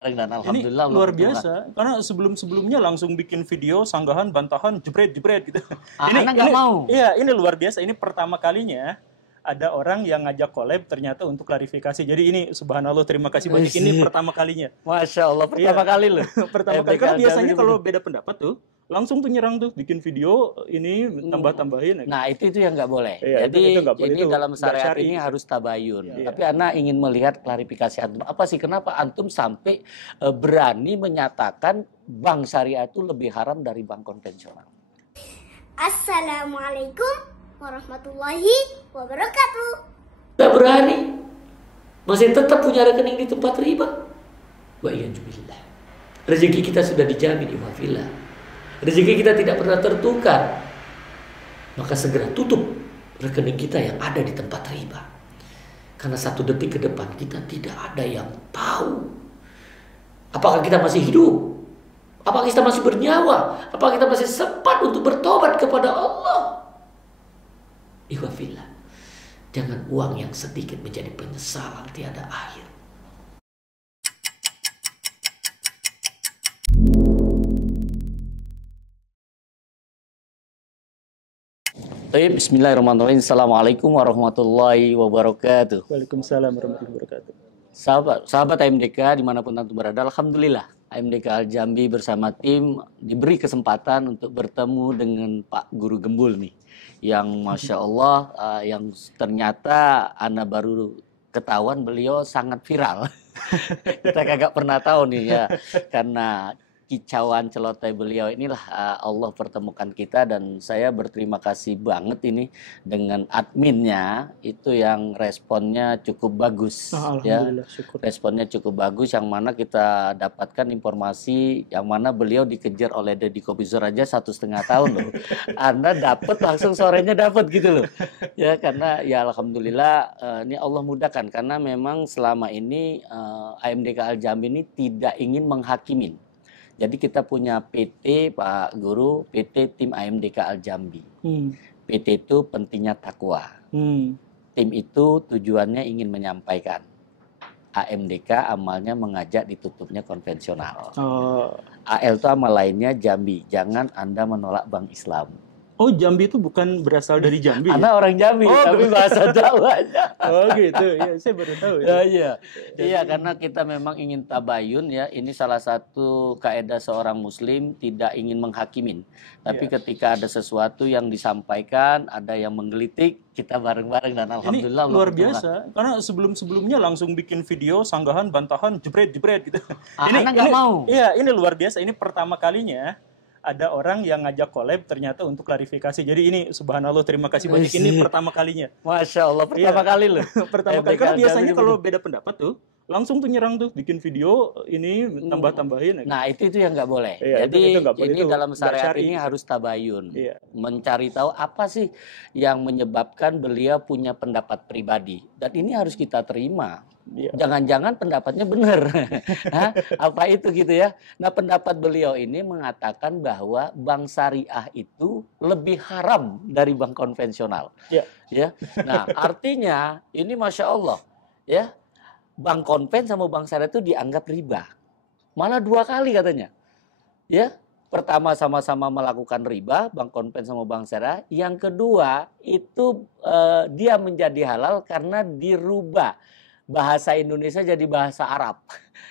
Dan Ini alhamdulillah Allah luar berkah. biasa, karena sebelum-sebelumnya langsung bikin video sanggahan, bantahan, jebret-jebret gitu. Anak nggak mau. Iya, ini luar biasa. Ini pertama kalinya ada orang yang ngajak collab ternyata untuk klarifikasi. Jadi ini subhanallah, terima kasih banyak. Ini pertama kalinya. Masya Allah, pertama Iya. kali loh. Pertama kali. Karena biasanya kalau beda pendapat tuh langsung tuh nyerang tuh, bikin video ini tambah-tambahin. Nah itu yang nggak boleh. Iya, Jadi itu nggak boleh. ini Itu dalam nggak syariat syar'i. ini harus tabayun. Iya. Tapi Ana ingin melihat klarifikasi antum. Apa sih kenapa antum sampai berani menyatakan bank syariah itu lebih haram dari bank konvensional? Assalamualaikum warahmatullahi wabarakatuh. Tidak berani, masih tetap punya rekening di tempat riba. Wa iyyazubillah. Rezeki kita sudah dijamin, ikhwafillah. Rezeki kita tidak pernah tertukar. Maka segera tutup rekening kita yang ada di tempat riba. Karena 1 detik ke depan kita tidak ada yang tahu apakah kita masih hidup, apakah kita masih bernyawa, apakah kita masih sempat untuk bertobat kepada Allah. Ikhwafillah, jangan uang yang sedikit menjadi penyesalan tiada akhir. Baik, bismillahirrahmanirrahim. Assalamualaikum warahmatullahi wabarakatuh. Waalaikumsalam warahmatullahi wabarakatuh. Sahabat AMDK dimanapun antum berada, alhamdulillah AMDK Al Jambi bersama tim diberi kesempatan untuk bertemu dengan Pak Guru Gembul nih, yang masya Allah, yang ternyata Ana baru ketahuan beliau sangat viral. Kita kagak pernah tahu nih ya, karena kicauan celoteh beliau inilah Allah pertemukan kita, dan saya berterima kasih banget ini dengan adminnya itu yang responnya cukup bagus ya. Syukur. Responnya cukup bagus, yang mana kita dapatkan informasi yang mana beliau dikejar oleh Deddy Kobuzer aja 1,5 tahun loh. Anda dapat langsung sorenya dapat gitu loh. Ya karena ya alhamdulillah ini Allah mudahkan, karena memang selama ini AMDK Al Jambi ini tidak ingin menghakimin. Jadi kita punya PT, Pak Guru, PT Tim AMDK Al Jambi. PT itu pentingnya takwa. Tim itu tujuannya ingin menyampaikan. AMDK amalnya mengajak ditutupnya konvensional. AL itu amal lainnya Jambi. Jangan Anda menolak Bank Islam. Oh, Jambi itu bukan berasal dari Jambi? Anda orang Jambi, tapi bahasa Jawanya. Oh gitu, ya saya baru tahu ya. Iya, karena kita memang ingin tabayun ya. Ini salah satu kaidah seorang Muslim, tidak ingin menghakimin. Tapi ketika ada sesuatu yang disampaikan, ada yang menggelitik, kita bareng-bareng, dan alhamdulillah. Ini luar biasa, karena sebelum-sebelumnya langsung bikin video sanggahan, bantahan, jebret-jebret gitu. Anak nggak mau. Iya, ini luar biasa. Ini pertama kalinya ada orang yang ngajak collab ternyata untuk klarifikasi. Jadi ini subhanallah, terima kasih banyak. Ini pertama kalinya. Masya Allah, pertama kali loh. Pertama kali. Karena biasanya kalau beda pendapat tuh langsung tuh nyerang tuh, bikin video ini tambah-tambahin. Nah itu yang nggak boleh. Iya, Jadi itu nggak boleh. ini Itu dalam syariat syar'i. ini harus tabayun. Iya. Mencari tahu apa sih yang menyebabkan beliau punya pendapat pribadi. Dan ini harus kita terima. Iya. Jangan-jangan pendapatnya benar. Hah? Apa itu gitu ya. Nah pendapat beliau ini mengatakan bahwa bank syariah itu lebih haram dari bank konvensional. Iya. Ya. Nah artinya ini Masya Allah ya, bank konven sama bank syariah itu dianggap riba. Malah 2 kali katanya. Ya. Pertama sama-sama melakukan riba, bank konven sama bank syariah. Yang kedua itu dia menjadi halal karena dirubah bahasa Indonesia jadi bahasa Arab.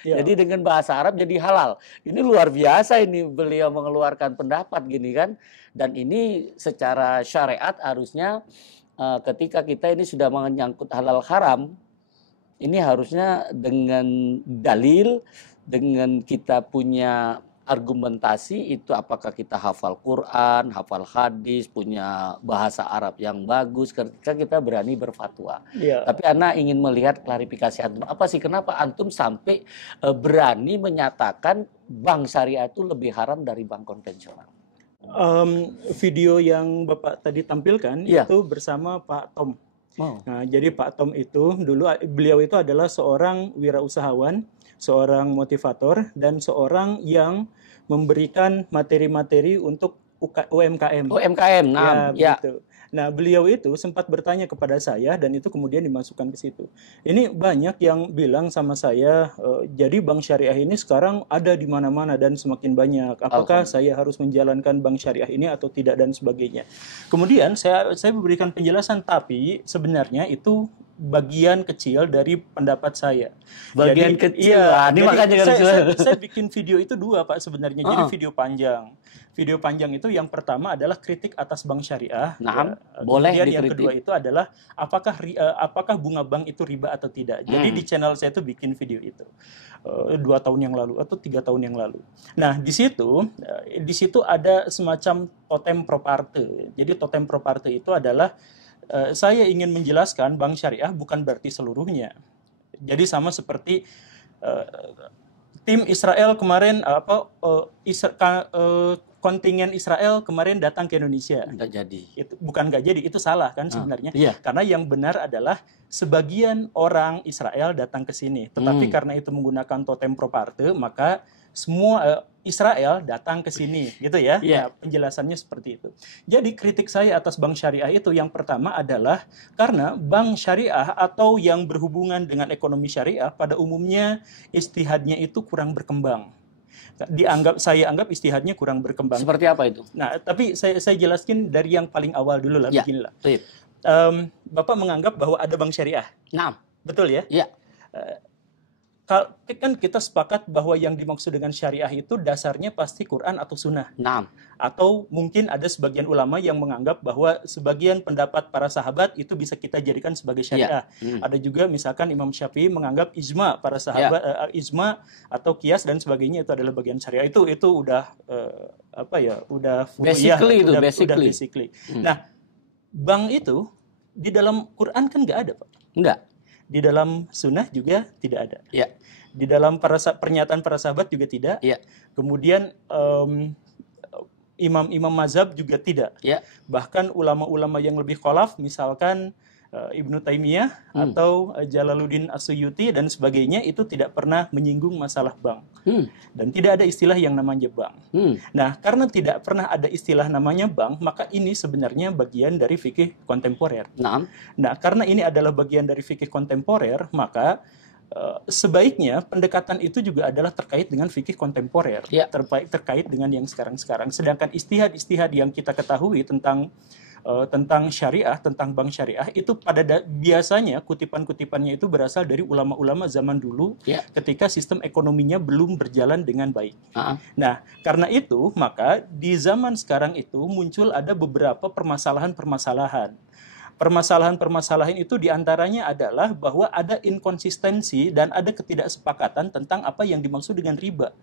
Ya. Jadi dengan bahasa Arab jadi halal. Ini luar biasa, ini beliau mengeluarkan pendapat gini kan. Dan ini secara syariat harusnya ketika kita ini sudah menyangkut halal haram, ini harusnya dengan dalil, dengan kita punya argumentasi itu, apakah kita hafal Quran, hafal hadis, punya bahasa Arab yang bagus, ketika kita berani berfatwa. Iya. Tapi Ana ingin melihat klarifikasi antum. Apa sih kenapa antum sampai berani menyatakan bank syariah itu lebih haram dari bank konvensional? Video yang Bapak tadi tampilkan itu bersama Pak Tom. Nah, jadi Pak Tom itu dulu, beliau itu adalah seorang wirausahawan, seorang motivator, dan seorang yang memberikan materi-materi untuk UMKM. UMKM, nah, ya. begitu. Nah, beliau itu sempat bertanya kepada saya dan itu kemudian dimasukkan ke situ. Ini banyak yang bilang sama saya, jadi bank syariah ini sekarang ada di mana-mana dan semakin banyak. Apakah saya harus menjalankan bank syariah ini atau tidak dan sebagainya. Kemudian saya memberikan penjelasan, tapi sebenarnya itu bagian kecil dari pendapat saya. Bagian Jadi, kecil. Iya, Ini jadi makanya saya bikin video itu 2, Pak, sebenarnya. Jadi video panjang. Video panjang itu yang pertama adalah kritik atas bank syariah. Nah, Ya. boleh Kemudian dikritik. yang kedua itu adalah apakah bunga bank itu riba atau tidak. Jadi di channel saya itu bikin video itu 2 tahun yang lalu atau 3 tahun yang lalu. Nah, di situ ada semacam totem pro parte. Jadi totem pro parte itu adalah saya ingin menjelaskan bank syariah bukan berarti seluruhnya. Jadi sama seperti tim Israel kemarin kontingen Israel kemarin datang ke Indonesia. Nggak jadi. Itu bukan nggak jadi, itu salah kan sebenarnya. Iya. Karena yang benar adalah sebagian orang Israel datang ke sini. Tetapi karena itu menggunakan totem pro parte, maka semua Israel datang ke sini, gitu ya. Iya. Nah, penjelasannya seperti itu. Jadi kritik saya atas bank syariah itu yang pertama adalah karena bank syariah atau yang berhubungan dengan ekonomi syariah pada umumnya istihadnya itu kurang berkembang. Saya anggap istihadnya kurang berkembang. Seperti apa itu? Nah, tapi saya jelaskan dari yang paling awal dulu lah, Ya, beginilah. betul. Bapak menganggap bahwa ada bank syariah. Nah, Betul ya? ya. Kan kita sepakat bahwa yang dimaksud dengan syariah itu dasarnya pasti Quran atau sunnah. Nah, Atau mungkin ada sebagian ulama yang menganggap bahwa sebagian pendapat para sahabat itu bisa kita jadikan sebagai syariah. Ada juga misalkan Imam Syafi'i menganggap ijma para sahabat, ijma atau qiyas dan sebagainya itu adalah bagian syariah. Itu udah udah basically itu, udah basically. Nah, bank itu di dalam Quran kan nggak ada, Pak. enggak. Di dalam sunnah juga tidak ada. Ya. Di dalam pernyataan para sahabat juga tidak. Ya. Kemudian imam-imam mazhab juga tidak. Ya. Bahkan ulama-ulama yang lebih kholaf, misalkan Ibnu Taimiyah atau Jalaluddin As-Suyuti dan sebagainya, itu tidak pernah menyinggung masalah bank. Dan tidak ada istilah yang namanya bank. Nah, karena tidak pernah ada istilah namanya bank, maka ini sebenarnya bagian dari fikih kontemporer. Nah, Karena ini adalah bagian dari fikih kontemporer, maka sebaiknya pendekatan itu juga adalah terkait dengan fikih kontemporer, terkait dengan yang sekarang-sekarang. Sedangkan istihad-istihad yang kita ketahui tentang syariah, tentang bank syariah, itu biasanya kutipan-kutipannya itu berasal dari ulama-ulama zaman dulu ketika sistem ekonominya belum berjalan dengan baik. Nah, karena itu, maka di zaman sekarang itu muncul ada beberapa permasalahan-permasalahan. Permasalahan-permasalahan itu diantaranya adalah bahwa ada inkonsistensi dan ada ketidaksepakatan tentang apa yang dimaksud dengan riba.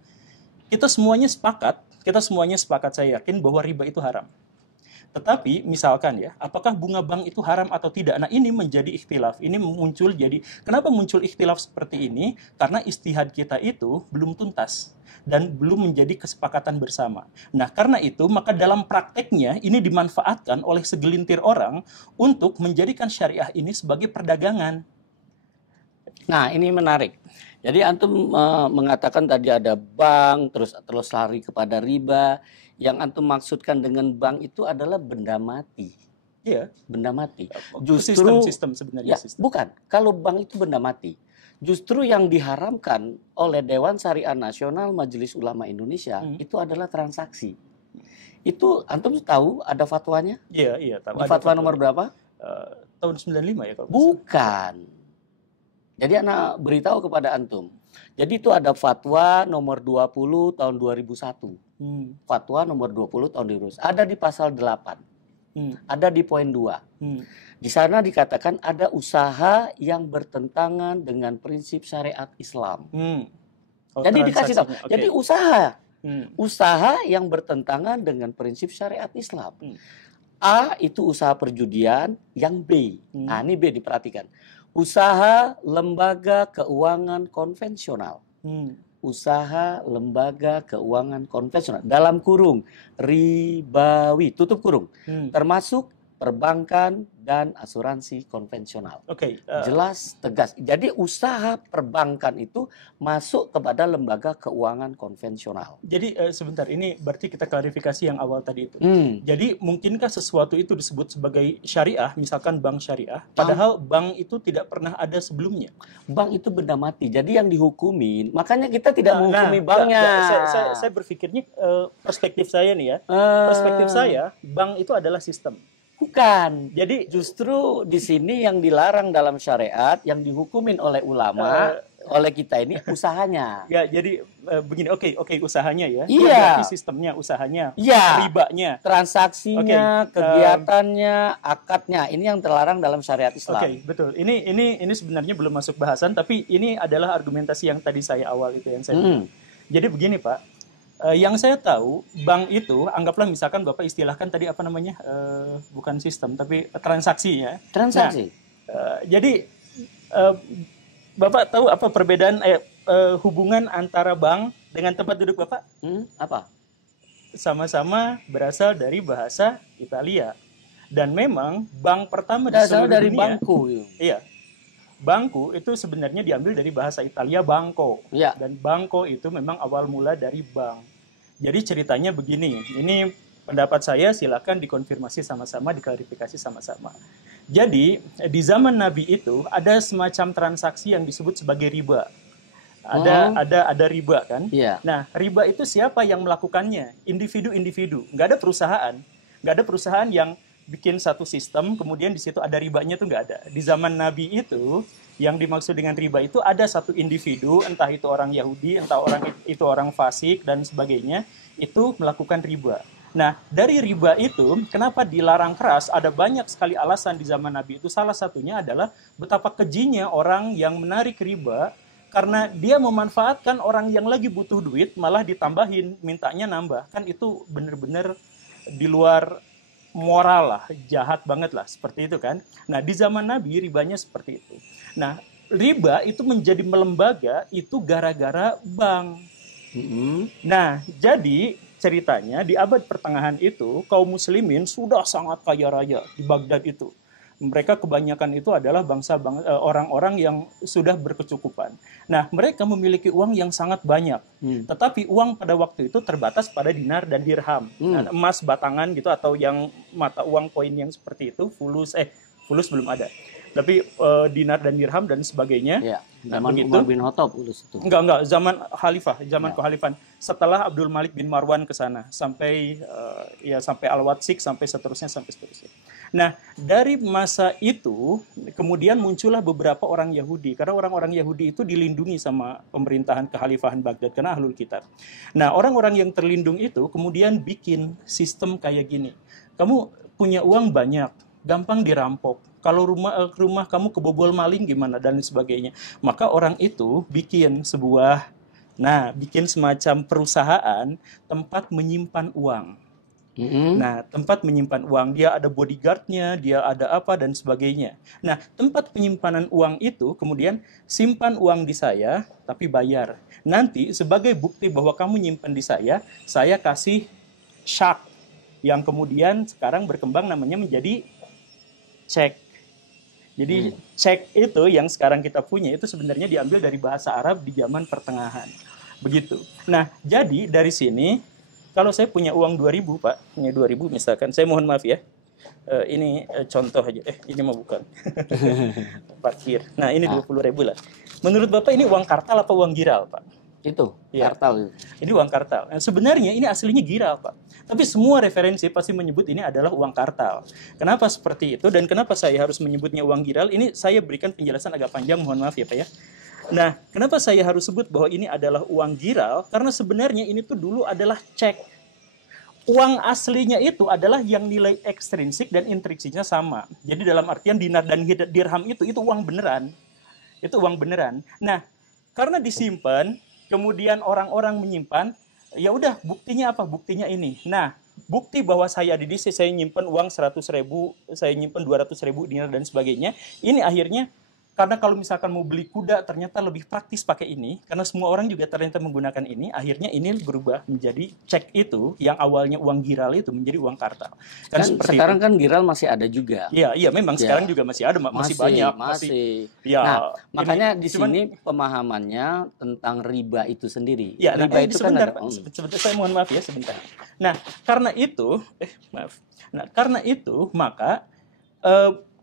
Kita semuanya sepakat, saya yakin bahwa riba itu haram. Tetapi misalkan ya, apakah bunga bank itu haram atau tidak? Nah, ini menjadi ikhtilaf. Kenapa muncul ikhtilaf seperti ini? Karena ijtihad kita itu belum tuntas dan belum menjadi kesepakatan bersama. Nah, karena itu, maka dalam prakteknya ini dimanfaatkan oleh segelintir orang untuk menjadikan syariah ini sebagai perdagangan. Nah, ini menarik. Jadi antum mengatakan tadi ada bank, terus lari kepada riba. Yang antum maksudkan dengan bank itu adalah benda mati. Iya. Benda mati. Justru sistem sebenarnya. Bukan. Kalau bank itu benda mati. Justru yang diharamkan oleh Dewan Syariah Nasional Majelis Ulama Indonesia itu adalah transaksi. Itu antum tahu ada fatwanya? Iya, tahu. Di fatwa nomor berapa? Tahun 95 ya kalau. Bukan. Jadi anak beritahu kepada antum. Jadi itu ada fatwa nomor 20 tahun 2001. Fatwa nomor 20 tahun 2001. Ada di pasal 8. Ada di poin 2. Di sana dikatakan ada usaha yang bertentangan dengan prinsip syariat Islam. Jadi dikasih tahu. Okay. Jadi usaha yang bertentangan dengan prinsip syariat Islam. A itu usaha perjudian, yang B. Nah, ini B diperhatikan. Usaha lembaga keuangan konvensional. Usaha lembaga keuangan konvensional. Dalam kurung, ribawi, tutup kurung. Termasuk perbankan dan asuransi konvensional. Oke. Jelas, tegas. Jadi usaha perbankan itu masuk kepada lembaga keuangan konvensional. Jadi sebentar, ini berarti kita klarifikasi yang awal tadi itu. Jadi mungkinkah sesuatu itu disebut sebagai syariah, misalkan bank syariah, padahal bank itu tidak pernah ada sebelumnya? Bank itu benda mati. Jadi yang dihukumin, makanya kita tidak menghukumi banknya. Saya berpikirnya perspektif saya nih ya. Perspektif saya, bank itu adalah sistem. Bukan. Jadi justru di sini yang dilarang dalam syariat, yang dihukumin oleh ulama, oleh kita ini usahanya. Ya, jadi begini, oke, usahanya ya. Iya. Berarti sistemnya, usahanya, iya, ribanya, transaksinya, kegiatannya, akadnya. Ini yang terlarang dalam syariat Islam. Oke, betul. Ini sebenarnya belum masuk bahasan, tapi ini adalah argumentasi yang tadi saya awal itu yang saya bilang. Jadi begini, Pak. Yang saya tahu, bank itu, anggaplah misalkan Bapak istilahkan tadi apa namanya, bukan sistem, tapi transaksi ya. Transaksi. Nah, jadi, Bapak tahu apa perbedaan hubungan antara bank dengan tempat duduk Bapak? Apa? Sama-sama berasal dari bahasa Italia. Dan memang bank pertama di seluruh dunia, dari bangku. Iya. Bangku itu sebenarnya diambil dari bahasa Italia banco. Ya. Dan banco itu memang awal mula dari bank. Jadi ceritanya begini, ini pendapat saya, silakan dikonfirmasi sama-sama, diklarifikasi sama-sama. Jadi di zaman Nabi itu ada semacam transaksi yang disebut sebagai riba. Ada riba kan? Ya. Nah, riba itu siapa yang melakukannya? Individu-individu. Nggak ada perusahaan. Nggak ada perusahaan yang bikin satu sistem, kemudian di situ ada ribanya, tuh nggak ada. Di zaman Nabi itu, yang dimaksud dengan riba itu ada satu individu, entah itu orang Yahudi, entah itu orang fasik, dan sebagainya, itu melakukan riba. Nah, dari riba itu, kenapa dilarang keras? Ada banyak sekali alasan di zaman Nabi itu. Salah satunya adalah betapa kejinya orang yang menarik riba, karena dia memanfaatkan orang yang lagi butuh duit, malah ditambahin, mintanya nambah. Kan itu benar-benar di luar moral lah, jahat banget lah, seperti itu kan. Nah, di zaman Nabi ribanya seperti itu. Nah, riba itu menjadi melembaga itu gara-gara bank. Nah, jadi ceritanya di abad pertengahan itu, kaum muslimin sudah sangat kaya raya di Baghdad itu. Mereka kebanyakan itu adalah orang-orang yang sudah berkecukupan. Nah, mereka memiliki uang yang sangat banyak. Tetapi uang pada waktu itu terbatas pada dinar dan dirham. Nah, emas batangan gitu atau yang mata uang koin yang seperti itu, fulus belum ada. Tapi dinar dan dirham dan sebagainya. Ya, zaman Umar bin Khattab fulus itu. Enggak, zaman kehalifan. Setelah Abdul Malik bin Marwan ke sana sampai Al-Watsik sampai seterusnya. Nah, dari masa itu kemudian muncullah beberapa orang Yahudi, karena orang-orang Yahudi itu dilindungi sama pemerintahan kekhalifahan Baghdad karena ahlul kitab. Nah, orang-orang yang terlindung itu kemudian bikin sistem kayak gini. Kamu punya uang banyak, gampang dirampok. Kalau rumah kamu kebobol maling gimana dan sebagainya. Maka orang itu bikin semacam perusahaan tempat menyimpan uang. Nah, tempat menyimpan uang, dia ada bodyguardnya, dia ada apa dan sebagainya. Nah, tempat penyimpanan uang itu kemudian simpan uang di saya, tapi bayar. Nanti sebagai bukti bahwa kamu nyimpan di saya kasih syak, yang kemudian sekarang berkembang namanya menjadi cek. Jadi cek itu yang sekarang kita punya itu sebenarnya diambil dari bahasa Arab di zaman pertengahan. Begitu. Nah, jadi dari sini kalau saya punya uang 2.000, Pak, punya 2.000 misalkan, saya mohon maaf ya, ini contoh aja, ini mah bukan, parkir. Nah, ini 20.000 lah. Menurut Bapak ini uang kartal apa uang giral, Pak? Itu, ya. Kartal. Ini uang kartal. Nah, sebenarnya ini aslinya giral, Pak. Tapi semua referensi pasti menyebut ini adalah uang kartal. Kenapa seperti itu dan kenapa saya harus menyebutnya uang giral? Ini saya berikan penjelasan agak panjang, mohon maaf ya, Pak ya. Nah, kenapa saya harus sebut bahwa ini adalah uang giral? Karena sebenarnya ini tuh dulu adalah cek. Uang aslinya itu adalah yang nilai ekstrinsik dan intrinsiknya sama. Jadi dalam artian dinar dan dirham itu uang beneran. Itu uang beneran. Nah, karena disimpan, kemudian orang-orang menyimpan, ya udah buktinya apa? Buktinya ini. Nah, bukti bahwa saya di sini saya nyimpan uang 100.000, saya nyimpan 200.000 dinar dan sebagainya. Ini akhirnya Karena kalau misalkan mau beli kuda ternyata lebih praktis pakai ini, karena semua orang juga ternyata menggunakan ini, akhirnya ini berubah menjadi cek itu yang awalnya uang giral itu menjadi uang kartal. Kan sekarang kan giral masih ada juga. Iya, memang sekarang juga masih ada, masih banyak. Ya, nah, makanya di sini pemahamannya tentang riba itu sendiri. Ya, riba itu sebentar, kan ada, sebentar, saya mohon maaf ya sebentar. Nah, karena itu, maka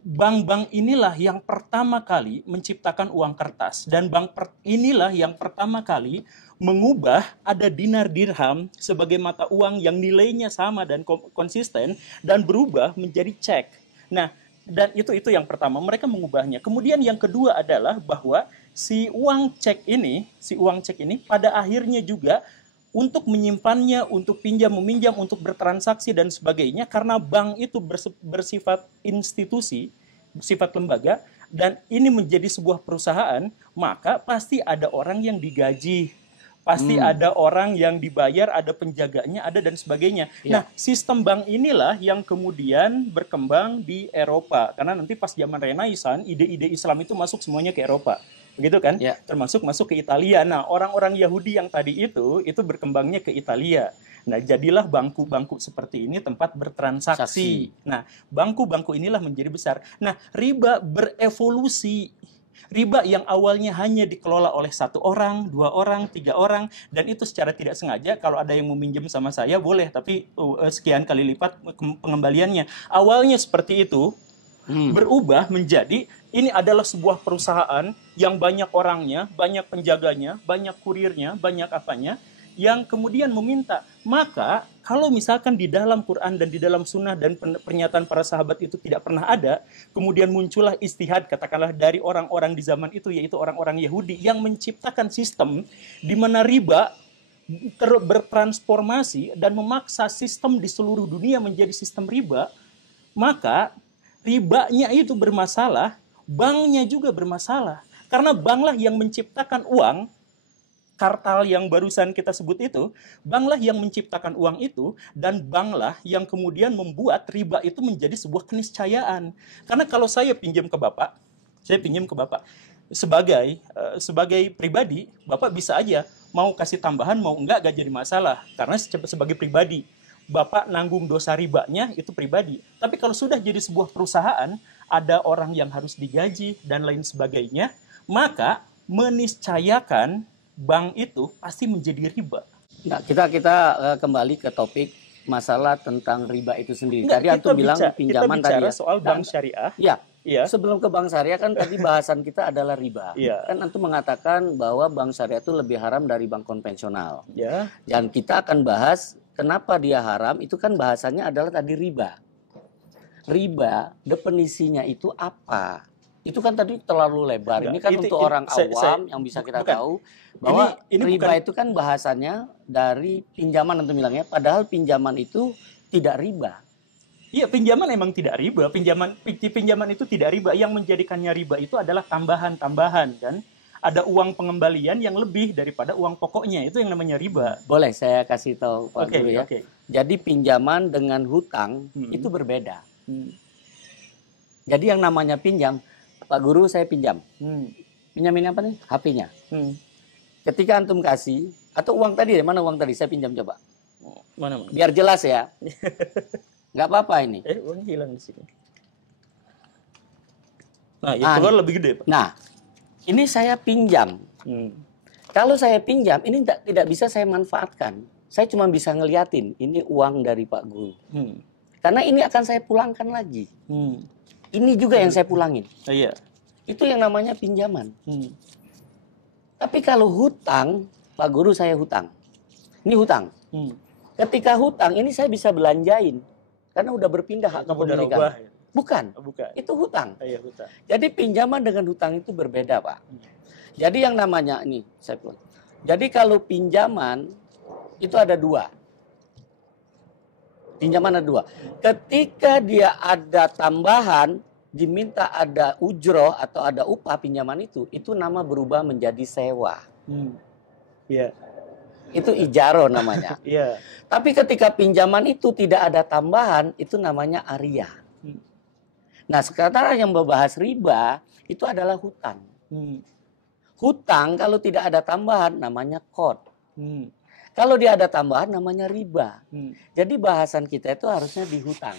bank-bank inilah yang pertama kali menciptakan uang kertas, dan bank inilah yang pertama kali mengubah ada dinar dirham sebagai mata uang yang nilainya sama dan konsisten dan berubah menjadi cek. Nah, dan itu yang pertama, mereka mengubahnya. Kemudian yang kedua adalah bahwa si uang cek ini pada akhirnya juga untuk menyimpannya, untuk pinjam meminjam, untuk bertransaksi dan sebagainya, karena bank itu bersifat institusi, bersifat lembaga, dan ini menjadi sebuah perusahaan, maka pasti ada orang yang digaji, pasti ada orang yang dibayar, ada penjaganya, ada dan sebagainya. Ya. Nah, sistem bank inilah yang kemudian berkembang di Eropa, karena nanti pas zaman Renaissance, ide-ide Islam itu masuk semuanya ke Eropa. Begitu kan? Ya. Termasuk masuk ke Italia. Nah, orang-orang Yahudi yang tadi itu berkembangnya ke Italia. Nah, jadilah bangku-bangku seperti ini tempat bertransaksi. Nah, bangku-bangku inilah menjadi besar. Nah, riba berevolusi. Riba yang awalnya hanya dikelola oleh 1 orang, 2 orang, 3 orang, dan itu secara tidak sengaja, kalau ada yang meminjam sama saya boleh, tapi sekian kali lipat pengembaliannya. Awalnya seperti itu, berubah menjadi ini adalah sebuah perusahaan yang banyak orangnya, banyak penjaganya, banyak kurirnya, banyak apanya, yang kemudian meminta. Maka kalau misalkan di dalam Quran dan di dalam sunnah dan pernyataan para sahabat itu tidak pernah ada, kemudian muncullah istihad, katakanlah dari orang-orang di zaman itu, yaitu orang-orang Yahudi yang menciptakan sistem di mana riba bertransformasi dan memaksa sistem di seluruh dunia menjadi sistem riba, maka ribanya itu bermasalah, banknya juga bermasalah. Karena banklah yang menciptakan uang, kartal yang barusan kita sebut itu, banklah yang menciptakan uang itu, dan banklah yang kemudian membuat riba itu menjadi sebuah keniscayaan. Karena kalau saya pinjam ke Bapak, sebagai pribadi, Bapak bisa aja mau kasih tambahan, mau enggak jadi masalah. Karena sebagai pribadi, Bapak nanggung dosa ribanya itu pribadi. Tapi kalau sudah jadi sebuah perusahaan, ada orang yang harus digaji dan lain sebagainya, maka meniscayakan bank itu pasti menjadi riba. Nah, kita kembali ke topik masalah tentang riba itu sendiri. Tadi antum bilang pinjaman kita bicara tadi soal bank syariah. Ya. Sebelum ke bank syariah kan tadi bahasan kita adalah riba. Kan antum mengatakan bahwa bank syariah itu lebih haram dari bank konvensional. Dan kita akan bahas kenapa dia haram, itu kan bahasanya adalah tadi riba. Riba, definisinya itu apa? Itu kan tadi terlalu lebar. Ini kan untuk orang awam yang bisa kita tahu bahwa ini riba itu kan bahasanya dari pinjaman antum bilangnya, padahal pinjaman itu tidak riba. Iya, pinjaman emang tidak riba. Pinjaman itu tidak riba. Yang menjadikannya riba itu adalah tambahan-tambahan kan. Ada uang pengembalian yang lebih daripada uang pokoknya, itu yang namanya riba. Boleh saya kasih tahu Pak Guru ya. Jadi pinjaman dengan hutang itu berbeda. Jadi yang namanya pinjam, Pak Guru saya pinjam. Pinjamin apa nih? HP-nya. Ketika antum kasih, atau uang tadi, mana uang tadi? Saya pinjam coba. Mana? Biar jelas ya. Nggak apa-apa ini. Uangnya hilang di sini. Nah, yang keluar lebih gede, Pak. Nah, ini saya pinjam. Kalau saya pinjam, ini tidak bisa saya manfaatkan. Saya cuma bisa ngeliatin, ini uang dari Pak Guru. Karena ini akan saya pulangkan lagi. Ini juga yang saya pulangin. Iya. Itu yang namanya pinjaman. Tapi kalau hutang, Pak Guru saya hutang. Ini hutang. Ketika hutang, ini saya bisa belanjain. Karena udah berpindah hak kepemilikan. Bukan. Itu hutang. Iya, hutang. Jadi pinjaman dengan hutang itu berbeda, Pak. Jadi yang namanya, ini saya pulang. Jadi kalau pinjaman, itu ada 2. Pinjaman ada 2. Ketika dia ada tambahan, diminta ada ujroh atau ada upah pinjaman itu nama berubah menjadi sewa. Itu ijaro namanya. Tapi ketika pinjaman itu tidak ada tambahan, itu namanya ariyah. Nah, sekarang yang membahas riba itu adalah hutang. Hutang kalau tidak ada tambahan namanya qard. Kalau dia ada tambahan namanya riba. Jadi bahasan kita itu harusnya di hutang.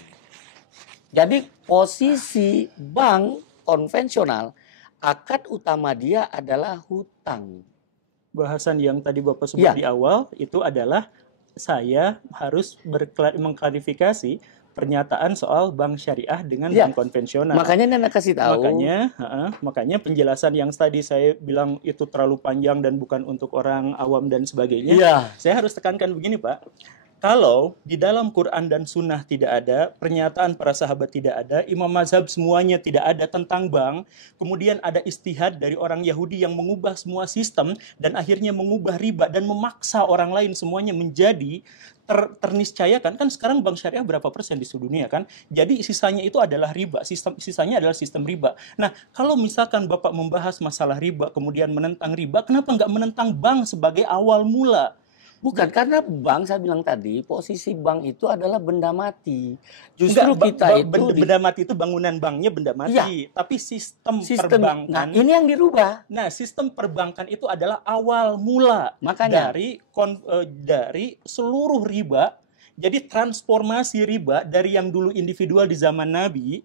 Jadi posisi bank konvensional, akad utama dia adalah hutang. Bahasan yang tadi Bapak sebut di awal itu adalah saya harus mengklarifikasi pernyataan soal bank syariah dengan bank konvensional. Makanya Nana kasih tahu. Makanya penjelasan yang tadi saya bilang itu terlalu panjang dan bukan untuk orang awam dan sebagainya. Saya harus tekankan begini, Pak. Kalau di dalam Quran dan Sunnah tidak ada, pernyataan para sahabat tidak ada, imam mazhab semuanya tidak ada tentang bank, kemudian ada istihad dari orang Yahudi yang mengubah semua sistem dan akhirnya mengubah riba dan memaksa orang lain semuanya menjadi terniscayakan. Kan sekarang bank syariah berapa persen di seluruh dunia kan? Jadi sisanya itu adalah riba, sisanya adalah sistem riba. Nah, kalau misalkan Bapak membahas masalah riba, kemudian menentang riba, kenapa nggak menentang bank sebagai awal mula? Bukan, karena bank, saya bilang tadi, posisi bank itu adalah benda mati. Justru benda mati itu bangunan banknya benda mati. Tapi sistem perbankan. Nah, ini yang dirubah. Nah, sistem perbankan itu adalah awal mula. Makanya. Dari seluruh riba. Jadi transformasi riba dari yang dulu individual di zaman Nabi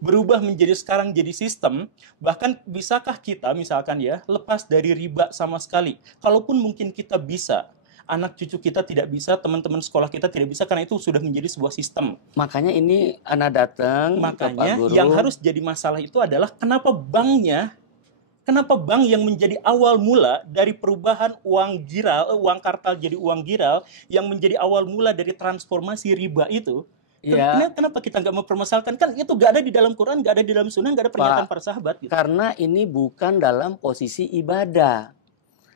berubah menjadi sekarang jadi sistem. Bahkan bisakah kita misalkan lepas dari riba sama sekali? Kalaupun mungkin kita bisa, anak cucu kita tidak bisa, teman-teman sekolah kita tidak bisa, karena itu sudah menjadi sebuah sistem. Makanya ini anak datang. Makanya yang harus jadi masalah itu adalah kenapa bank yang menjadi awal mula dari perubahan uang kartal jadi uang giral, yang menjadi awal mula dari transformasi riba itu. Kenapa kita nggak mempermasalahkan? Kan itu nggak ada di dalam Quran, nggak ada di dalam Sunnah, nggak ada pernyataan para sahabat. Gitu. Karena ini bukan dalam posisi ibadah.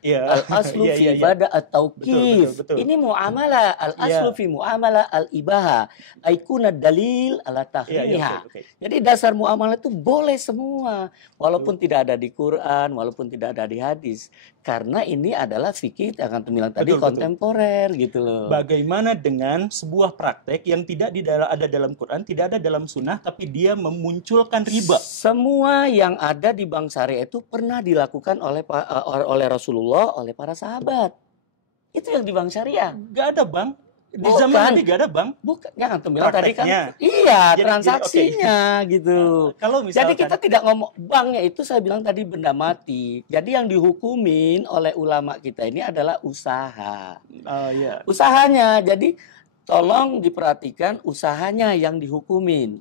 Al-aslu fi ibadah at-tauqif. Ini muamalah. Al-aslu fi muamalah al-ibaha. Aikuna dalil ala tahrimiha. Jadi dasar muamalah itu boleh semua. Walaupun tidak ada di Quran, walaupun tidak ada di hadis. Karena ini adalah fikih yang akan bilang tadi kontemporer gitu loh. Bagaimana dengan sebuah praktek yang tidak ada dalam Quran, tidak ada dalam Sunnah, tapi dia memunculkan riba? Semua yang ada di bank syariah itu pernah dilakukan oleh Rasulullah, oleh para sahabat. Itu yang di bank syariah. Gak ada bank. Di zaman Nabi gak ada bank. Bukan, yang antum bilang tadi kan. Iya, transaksinya gitu. Kalau misalkan, jadi kita tidak ngomong banknya itu, saya bilang tadi benda mati. Jadi yang dihukumin oleh ulama kita ini adalah usaha. Usahanya. Jadi tolong diperhatikan usahanya yang dihukumin.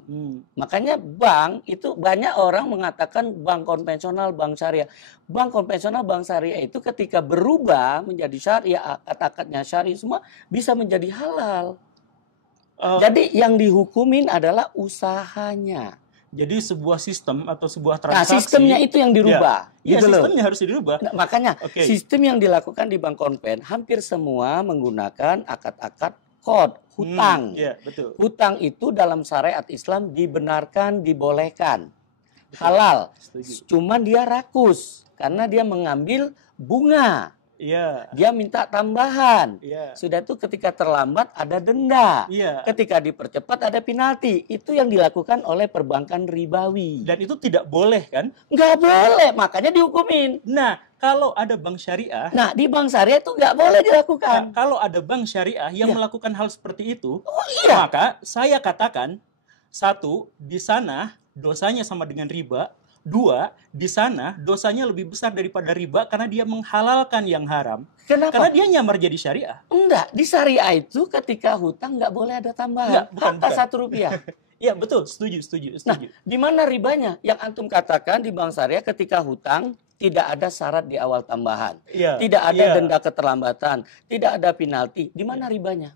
Makanya bank itu banyak orang mengatakan bank konvensional, bank syariah. Bank konvensional, bank syariah itu ketika berubah menjadi syariah, akad-akadnya syariah semua bisa menjadi halal. Jadi yang dihukumin adalah usahanya. Jadi sebuah sistem atau sebuah transaksi. Nah, sistemnya itu yang dirubah. Sistemnya harus dirubah. Nah, makanya sistem yang dilakukan di bank konven hampir semua menggunakan akad-akad hutang. Betul. Hutang itu dalam syariat Islam dibenarkan, dibolehkan. Halal. Cuman dia rakus karena dia mengambil bunga. Dia minta tambahan. Sudah itu ketika terlambat ada denda. Ketika dipercepat ada penalti. Itu yang dilakukan oleh perbankan ribawi. Dan itu tidak boleh kan? Nggak boleh, makanya dihukumin. Nah, kalau ada bank syariah. Nah, di bank syariah itu nggak boleh dilakukan. Nah, kalau ada bank syariah yang melakukan hal seperti itu, maka saya katakan, 1, di sana dosanya sama dengan riba. 2, di sana dosanya lebih besar daripada riba karena dia menghalalkan yang haram. Kenapa? Karena dia nyamar jadi syariah. Enggak, di syariah itu ketika hutang nggak boleh ada tambahan. Bukan. Rp1. Iya, betul, setuju. Nah, di mana ribanya? Yang antum katakan di bank syariah ketika hutang tidak ada syarat di awal tambahan. Tidak ada denda keterlambatan, tidak ada penalti. Di mana ribanya?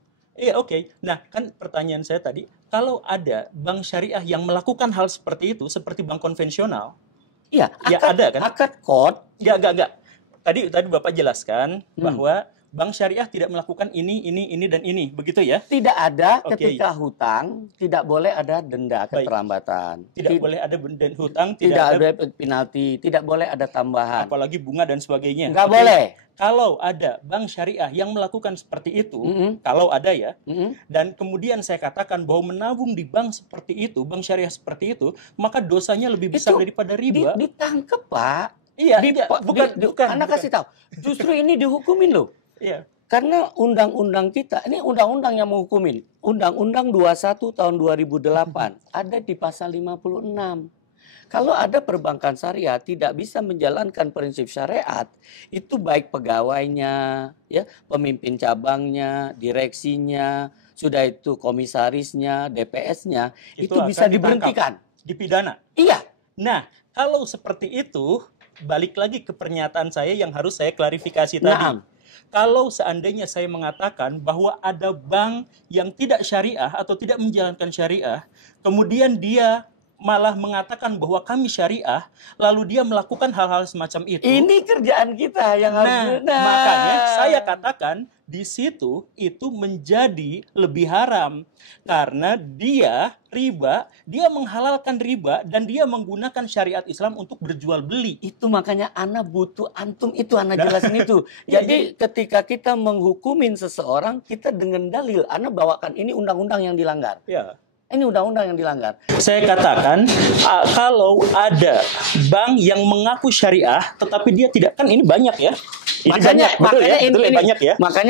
Nah, kan pertanyaan saya tadi, kalau ada bank syariah yang melakukan hal seperti itu, seperti bank konvensional, ada kan? Akad qard. Enggak. Tadi Bapak jelaskan bahwa bank syariah tidak melakukan ini, dan ini, begitu ya? Tidak ada ketika hutang, tidak boleh ada denda keterlambatan. Tidak boleh ada denda hutang, tidak ada penalti, tidak boleh ada tambahan. Apalagi bunga dan sebagainya. Nggak boleh. Kalau ada bank syariah yang melakukan seperti itu, kalau ada ya, dan kemudian saya katakan bahwa menabung di bank seperti itu, bank syariah seperti itu, maka dosanya lebih besar daripada riba. Ditangkep, Pak. Iya, bukan. Anak kasih tahu. Justru ini dihukumin loh. Iya. Karena undang-undang kita, ini undang-undang yang menghukumin. Undang-undang 21 tahun 2008 ada di pasal 56. Kalau ada perbankan syariah tidak bisa menjalankan prinsip syariat, itu baik pegawainya, ya, pemimpin cabangnya, direksinya, sudah itu komisarisnya, DPS-nya, itu bisa diberhentikan. Dipidana. Iya. Nah, kalau seperti itu, balik lagi ke pernyataan saya yang harus saya klarifikasi tadi. Kalau seandainya saya mengatakan bahwa ada bank yang tidak syariah atau tidak menjalankan syariah, kemudian dia malah mengatakan bahwa kami syariah, lalu dia melakukan hal-hal semacam itu. Ini kerjaan kita yang harus. Makanya saya katakan di situ itu menjadi lebih haram karena dia riba, dia menghalalkan riba dan dia menggunakan syariat Islam untuk berjual beli. Itu makanya ana butuh antum itu ana jelasin itu. Jadi ketika kita menghukumin seseorang, kita dengan dalil ana bawakan ini undang-undang yang dilanggar. Ya. Ini undang-undang yang dilanggar. Saya katakan kalau ada bank yang mengaku syariah tetapi dia tidak, kan ini banyak ya. Makanya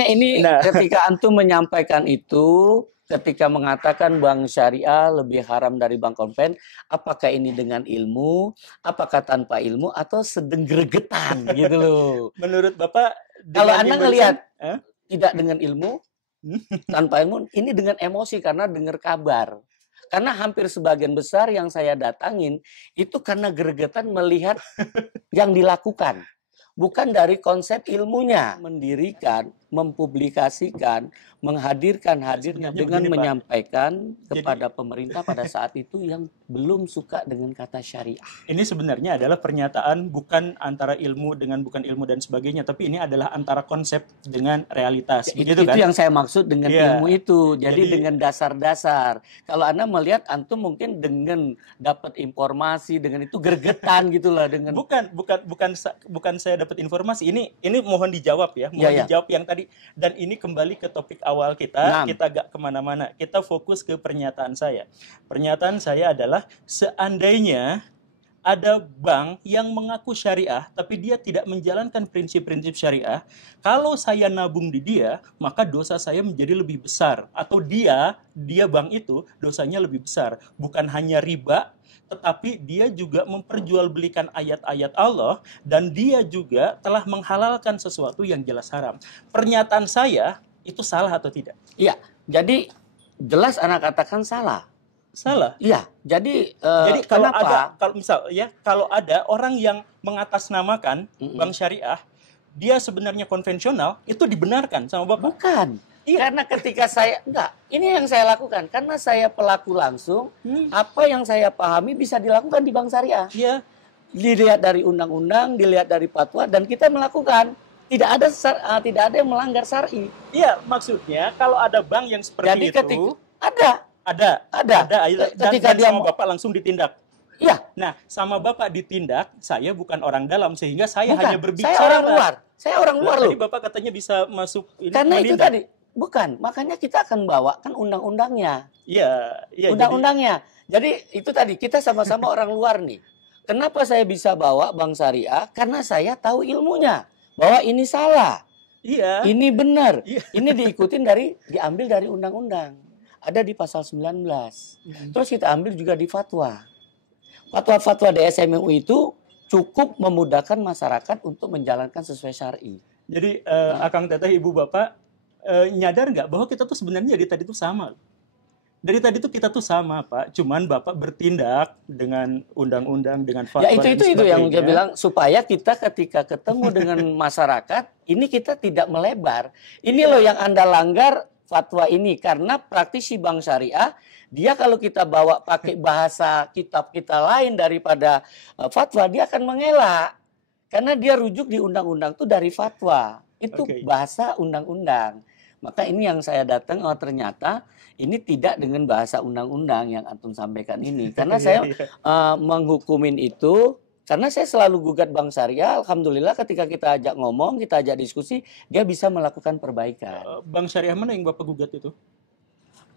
ini ketika antum menyampaikan itu, ketika mengatakan bank syariah lebih haram dari bank konven, apakah ini dengan ilmu, apakah tanpa ilmu, atau sedang gregetan gitu loh. Menurut Bapak, kalau Anda ngelihat tidak dengan ilmu, tanpa ilmu, ini dengan emosi karena dengar kabar. Karena hampir sebagian besar yang saya datangin itu karena gregetan melihat yang dilakukan. Bukan dari konsep ilmunya. Mendirikan, mempublikasikan, menghadirkan hadirnya dengan menyampaikan kepada pemerintah pada saat itu yang belum suka dengan kata syariah. Ini sebenarnya adalah pernyataan bukan antara ilmu dengan bukan ilmu dan sebagainya, tapi ini adalah antara konsep dengan realitas. Itu kan? Yang saya maksud dengan ilmu itu. Jadi dengan dasar-dasar. Kalau Anda melihat antum mungkin dengan dapat informasi dengan itu gregetan gitulah dengan. Bukan saya dapat informasi. Ini mohon dijawab ya. Dijawab yang tadi. Dan ini kembali ke topik awal kita. Kita gak kemana-mana. Kita fokus ke pernyataan saya. Pernyataan saya adalah seandainya ada bank yang mengaku syariah tapi dia tidak menjalankan prinsip-prinsip syariah, kalau saya nabung di dia, maka dosa saya menjadi lebih besar. Atau dia bank itu dosanya lebih besar. Bukan hanya riba, tetapi dia juga memperjualbelikan ayat-ayat Allah dan dia juga telah menghalalkan sesuatu yang jelas haram. Pernyataan saya itu salah atau tidak? Iya, jadi jelas anak katakan salah. Salah. Iya, jadi kalau kenapa? Kalau ada orang yang mengatasnamakan bank syariah, dia sebenarnya konvensional, itu dibenarkan sama Bapak? Bukan. Iya. Karena ketika ini yang saya lakukan. Karena saya pelaku langsung, apa yang saya pahami bisa dilakukan di bank syariah. Iya. Dilihat dari undang-undang, dilihat dari fatwa, dan kita melakukan. Tidak ada yang melanggar syar'i. Iya, maksudnya kalau ada bank yang seperti itu. Ada. Dan sama Bapak langsung ditindak. Iya. Nah, sama Bapak ditindak, saya bukan orang dalam sehingga saya hanya berbicara. Saya orang luar. Saya orang luar loh. Tadi Bapak katanya bisa masuk ini. Karena itu tadi. Bukan, makanya kita akan bawakan undang-undangnya. Iya. Undang-undangnya. Jadi itu tadi, kita sama-sama orang luar nih. Kenapa saya bisa bawa bank syariah? Karena saya tahu ilmunya. Bahwa ini salah. Iya. Ini benar. Iya. Ini diambil dari undang-undang. Ada di pasal 19. Terus kita ambil juga di fatwa. Fatwa-fatwa DSM MUI itu cukup memudahkan masyarakat untuk menjalankan sesuai syar'i. Jadi Akang Teteh, Ibu Bapak, nyadar nggak bahwa kita tuh sebenarnya dari tadi tuh sama. Dari tadi tuh kita tuh sama, Pak. Cuman Bapak bertindak dengan undang-undang, dengan fatwa. Ya itu yang dia bilang supaya kita ketika ketemu dengan masyarakat, ini kita tidak melebar. Ini loh yang Anda langgar fatwa ini karena praktisi bank syariah, dia kalau kita bawa pakai bahasa kitab kita lain daripada fatwa, dia akan mengelak. Karena dia rujuk di undang-undang itu dari fatwa. Itu bahasa undang-undang. Maka ini yang saya datang, oh ternyata ini tidak dengan bahasa undang-undang yang antum sampaikan ini. Karena saya menghukumin itu, karena saya selalu gugat Bank Syariah. Alhamdulillah ketika kita ajak ngomong, kita ajak diskusi, dia bisa melakukan perbaikan. Bank Syariah mana yang Bapak gugat itu?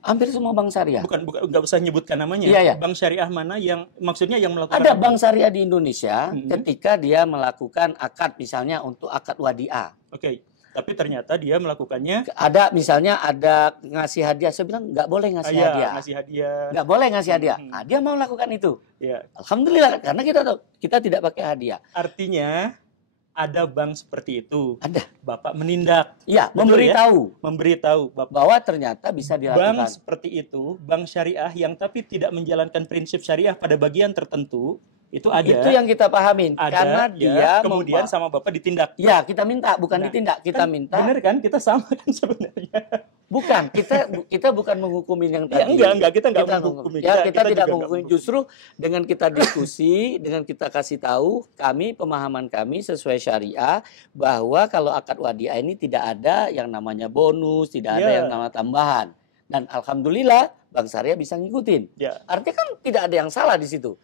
Hampir semua bank syariah. Bukan, nggak usah nyebutkan namanya. Iya. Bank syariah mana yang maksudnya yang melakukan? Ada bank syariah di Indonesia ketika dia melakukan akad, misalnya untuk akad wadiah. Tapi ternyata dia melakukannya. Ada misalnya ada ngasih hadiah, saya bilang nggak boleh ngasih hadiah. Nggak boleh ngasih hadiah. Nah, dia mau lakukan itu. Alhamdulillah, karena kita tidak pakai hadiah. Artinya ada bank seperti itu. Ada. Bapak menindak. Iya, memberitahu bahwa ternyata bisa dilakukan. Bank seperti itu, bank syariah yang tapi tidak menjalankan prinsip syariah pada bagian tertentu, itu ada. Itu yang kita pahamin. Karena dia kemudian sama Bapak ditindak. Ya, kita minta, bukan ditindak. Kita minta. Benar kan? Kita sama kan sebenarnya. Bukan, kita bukan menghukumin yang tadi. Enggak, kita enggak menghukumin. Kita tidak menghukumin. Justru dengan kita diskusi, dengan kita kasih tahu pemahaman kami sesuai syariah, bahwa kalau akad wadiah ini tidak ada yang namanya bonus, tidak ada yang namanya tambahan. Dan alhamdulillah Bank Syariah bisa ngikutin. Artinya kan tidak ada yang salah di situ.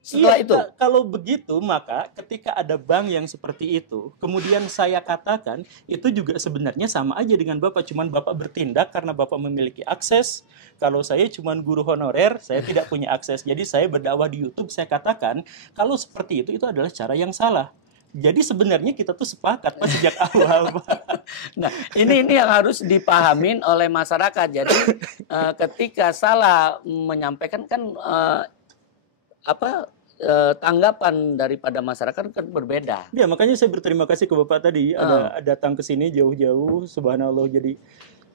Setelah itu, kalau begitu maka ketika ada bank yang seperti itu, kemudian saya katakan itu juga sebenarnya sama aja dengan Bapak, cuman Bapak bertindak karena Bapak memiliki akses. Kalau saya cuman guru honorer, saya tidak punya akses. Jadi saya berdakwah di YouTube, saya katakan kalau seperti itu adalah cara yang salah. Jadi sebenarnya kita tuh sepakat Pak sejak awal, Pak. Nah, ini yang harus dipahamin oleh masyarakat. Jadi ketika salah menyampaikan kan tanggapan daripada masyarakat kan berbeda. Ya, makanya saya berterima kasih ke Bapak tadi ada datang ke sini jauh-jauh, subhanallah. Jadi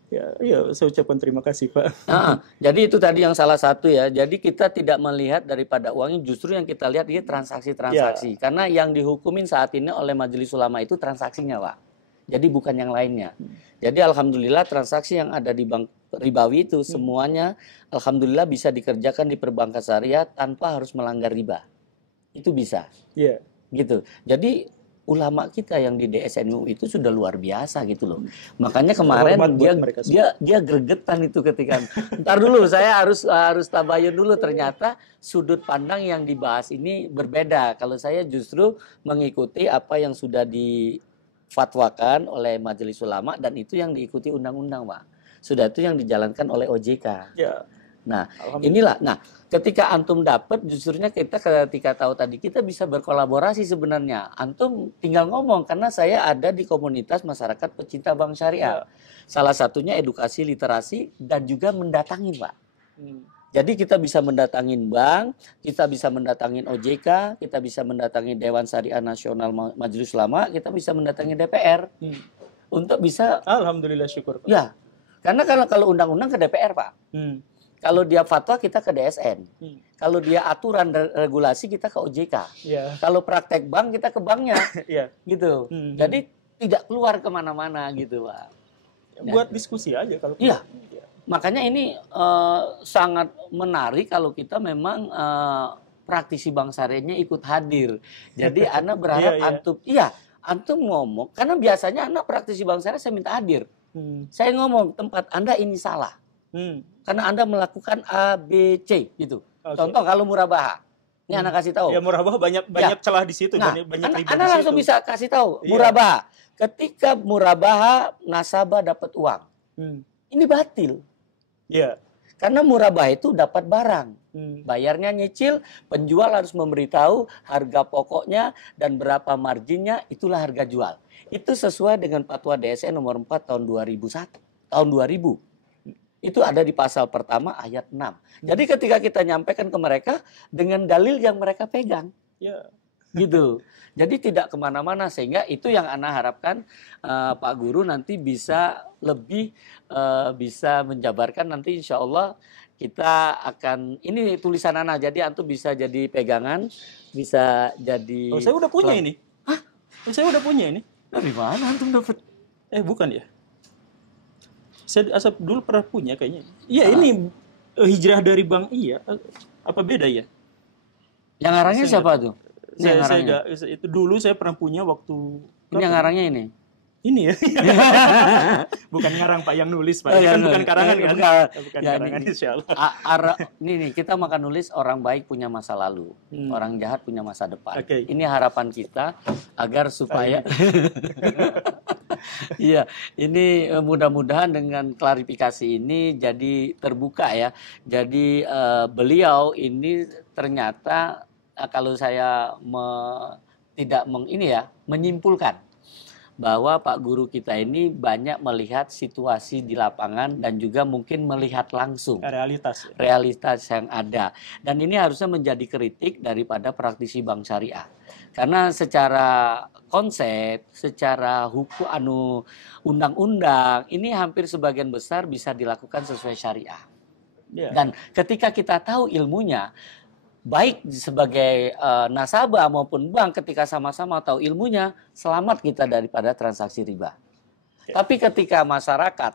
ya saya ucapkan terima kasih, Pak. Jadi itu tadi yang salah satu ya. Jadi kita tidak melihat daripada uangnya, justru yang kita lihat ini transaksi-transaksi. Karena yang dihukumin saat ini oleh Majelis Ulama itu transaksinya, Pak. Jadi bukan yang lainnya. Jadi alhamdulillah transaksi yang ada di bank ribawi itu semuanya alhamdulillah bisa dikerjakan di perbankan syariah tanpa harus melanggar riba. Itu bisa. Gitu. Jadi ulama kita yang di DSNU itu sudah luar biasa gitu loh. Makanya kemarin dia gregetan itu ketika ntar dulu saya harus tabayun dulu, ternyata sudut pandang yang dibahas ini berbeda. Kalau saya justru mengikuti apa yang sudah difatwakan oleh Majelis Ulama dan itu yang diikuti undang-undang, Pak. Sudah itu yang dijalankan oleh OJK. Nah, inilah. Nah, ketika antum dapat, justrunya kita ketika tahu tadi kita bisa berkolaborasi sebenarnya. Antum tinggal ngomong karena saya ada di komunitas masyarakat pecinta bank syariah. Salah satunya edukasi literasi dan juga mendatangin, Pak. Jadi kita bisa mendatangin bank, kita bisa mendatangin OJK, kita bisa mendatangin Dewan Syariah Nasional Majelis Ulama, kita bisa mendatangin DPR untuk bisa. Alhamdulillah, syukur, Pak. Ya, karena kalau undang-undang ke DPR, Pak. Kalau dia fatwa kita ke DSN. Kalau dia aturan regulasi kita ke OJK. Kalau praktek bank kita ke banknya. Gitu. Jadi tidak keluar kemana-mana gitu, Pak. Buat diskusi aja kalau. Makanya ini sangat menarik kalau kita memang praktisi bank syariahnya ikut hadir. Jadi Ana berharap antum ngomong, karena biasanya Ana praktisi bank syariah saya minta hadir. Saya ngomong tempat Anda ini salah. Karena Anda melakukan A, B, C gitu. Contoh kalau murabaha. Ini Anda kasih tahu. Ya, murabaha banyak celah di situ, banyak riba. Anda langsung bisa kasih tahu murabaha. Ketika murabaha nasabah dapat uang. Ini batil. Karena murabah itu dapat barang. Bayarnya nyicil, penjual harus memberitahu harga pokoknya dan berapa marginnya, itulah harga jual. Itu sesuai dengan Fatwa DSN nomor 4 tahun 2001. Tahun 2000. Itu ada di pasal pertama ayat 6. Jadi ketika kita nyampaikan ke mereka dengan dalil yang mereka pegang. Gitu. Jadi tidak kemana-mana, sehingga itu yang Ana harapkan Pak Guru nanti bisa lebih bisa menjabarkan. Nanti insya Allah kita akan, ini tulisan Ana, jadi antum bisa jadi pegangan, bisa jadi. Oh, saya udah punya ini. Hah? Saya udah punya ini. Dari mana antum dapat? Bukan ya? Saya asap dulu pernah punya kayaknya. Iya, ini hijrah dari bank. Apa beda ya? Yang ngarangnya siapa tuh? Itu dulu saya pernah punya waktu. Ini yang ngarangnya ini. Ini ya. Bukan ngarang Pak yang nulis Pak. Oh, Ini kan nulis. bukan karangan kan? Bukan Ya, karangan insyaallah. Nih kita makan nulis orang baik punya masa lalu, orang jahat punya masa depan. Okay. Ini harapan kita agar supaya iya, ini mudah-mudahan dengan klarifikasi ini jadi terbuka ya. Jadi beliau ini ternyata kalau saya menyimpulkan bahwa Pak Guru kita ini banyak melihat situasi di lapangan dan juga mungkin melihat langsung realitas yang ada, dan ini harusnya menjadi kritik daripada praktisi bank syariah, karena secara konsep, secara hukum undang-undang ini hampir sebagian besar bisa dilakukan sesuai syariah. Dan ketika kita tahu ilmunya, baik sebagai nasabah maupun bank, ketika sama-sama tahu ilmunya, selamat kita daripada transaksi riba. Tapi ketika masyarakat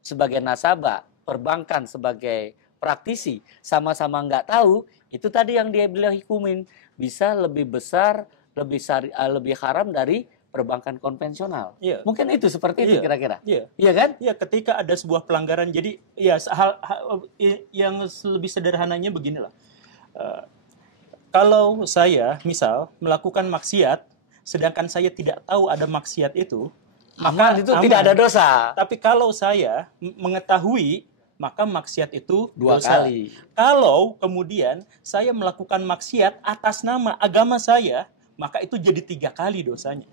sebagai nasabah, perbankan sebagai praktisi, sama-sama nggak tahu, itu tadi yang dia bilang hukumin, bisa lebih besar, lebih haram dari perbankan konvensional. Mungkin itu seperti itu kira-kira. Iya kan? Iya, ketika ada sebuah pelanggaran, jadi ya hal yang lebih sederhananya beginilah. Kalau saya misal melakukan maksiat, sedangkan saya tidak tahu ada maksiat itu, maka itu tidak ada dosa. Tapi kalau saya mengetahui, maka maksiat itu dua dosa. Kali. Kalau kemudian saya melakukan maksiat atas nama agama saya, maka itu jadi 3 kali dosanya.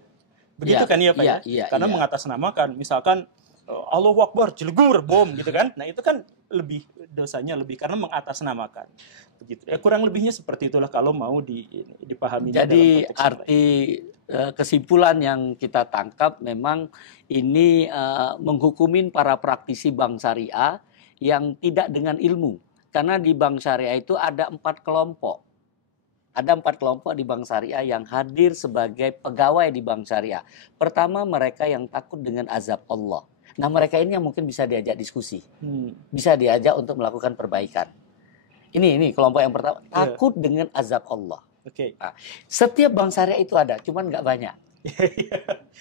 Begitu kan ya Pak ya? Karena mengatasnamakan, misalkan Allahu Akbar, jelegur, bom gitu kan. Nah itu kan dosanya lebih karena mengatasnamakan. Begitu. Kurang lebihnya seperti itulah kalau mau dipahami. Jadi arti kesimpulan yang kita tangkap memang ini menghukumin para praktisi bank syariah yang tidak dengan ilmu. Karena di bank syariah itu ada 4 kelompok. Ada 4 kelompok di bank syariah yang hadir sebagai pegawai di bank syariah. Pertama, mereka yang takut dengan azab Allah. Nah, mereka ini yang mungkin bisa diajak diskusi. Bisa diajak untuk melakukan perbaikan. Ini kelompok yang pertama, takut dengan azab Allah. Nah, setiap bank syariah itu ada, cuman nggak banyak.